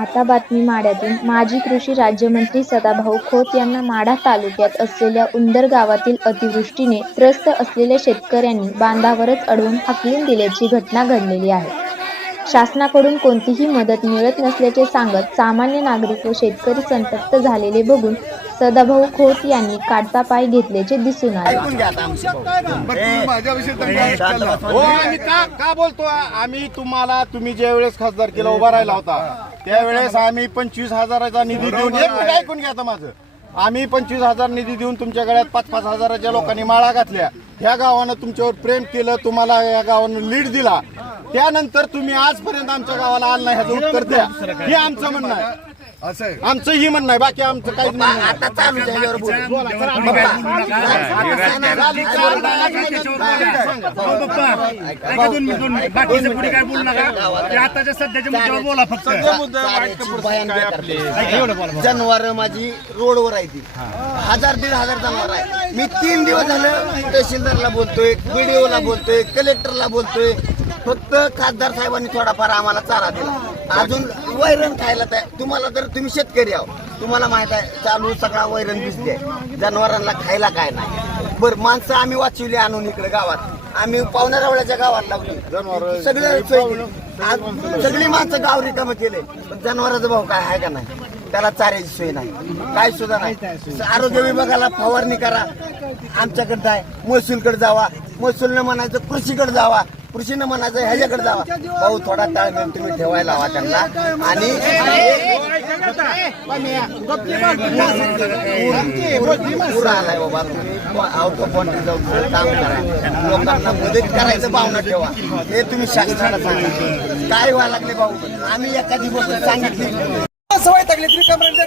आता बातमी माड्यातून. माजी कृषी राज्यमंत्री सदाभाऊ खोत यांना माढा तालुक्यात असलेल्या उंदर गावातील अतिवृष्टीने त्रस्त असलेल्या शेतकऱ्यांनी बांधावरच अडवून हाकलून दिल्याची घटना घडलेली आहे. शासनाकडून कोणतीही मदत मिळत नसल्याचे सांगत सामान्य नागरिक व शेतकरी संतप्त झालेले बघून सदाभाऊ खोत यांनी काढता पाय घेतल्याचे दिसून आले. हो का का बोलतो आम्ही तुम्हाला तुम्ही ज्या वेळेस खासदार केला उभा राहिला होता त्यावेळेस आम्ही पंचवीस हजाराचा निधी देऊन एक मिनिट ऐकून घ्या माझं. आम्ही पंचवीस हजार निधी देऊन तुमच्या गळ्यात पाच पाच हजाराच्या लोकांनी माळा घातल्या. ह्या गावानं तुमच्यावर प्रेम केलं तुम्हाला या गावानं लीड दिला. त्यानंतर तुम्ही आजपर्यंत आमच्या गावाला आला नाही ह्याचं उत्तर द्या. हे आमचं म्हणणं आहे. असं आहे. आमचं ही म्हणणं आहे बाकी आमचं काहीच म्हणणं नाही. आता चालू आहे, याच्यावर बोलू. बाकीचं पुढे काय बोलू नका? ते आताच्या सध्याच्या मुद्द्यावर बोला फक्त. जनावर माझी रोडवर आहे ती. हजार दीड हजार जनावर आहे. मी तीन दिवस झालं तहसीलदारला बोलतोय बीडीओला बोलतोय कलेक्टरला बोलतोय. फक्त खासदार साहेबांनी थोडाफार आम्हाला चारा दिला. अजून वैरण खायला तयार तुम्हाला तर तुम्ही शेतकरी आहो तुम्हाला माहीत आहे चालू सगळा वैरण दिसते जनावरांना खायला काय नाही. बर माणसं आम्ही वाचवली आणून इकडे गावात. आम्ही रावळ्याच्या गावात लावली सगळे सगळी माणसं गाव रिकामं केले पण जनावराचा भाव काय आहे का नाही? त्याला चाऱ्याची सोय नाही. काय सुद्धा नाही. आरोग्य विभागाला फवारणी करा. आमच्याकडे जाय महसूलकडे जावा. महसूलनं म्हणायचं कृषीकडे जावा. कृषीनं म्हणायचं ह्याच्याकडे जावा. भाऊ थोडा ताळमेळ तुम्ही ठेवायला हवा त्यांना. आणि पूर आलाय बाबा. आउट ऑफ बॉन्ड्री जाऊन काम करा. लोकांना मदत करायचं भावना ठेवा. हे तुम्ही शासनाला सांगा. काय व्हायला लागले भाऊ? आम्ही एखादी गोष्ट सांगितली. सवय लागली तरी कमरेला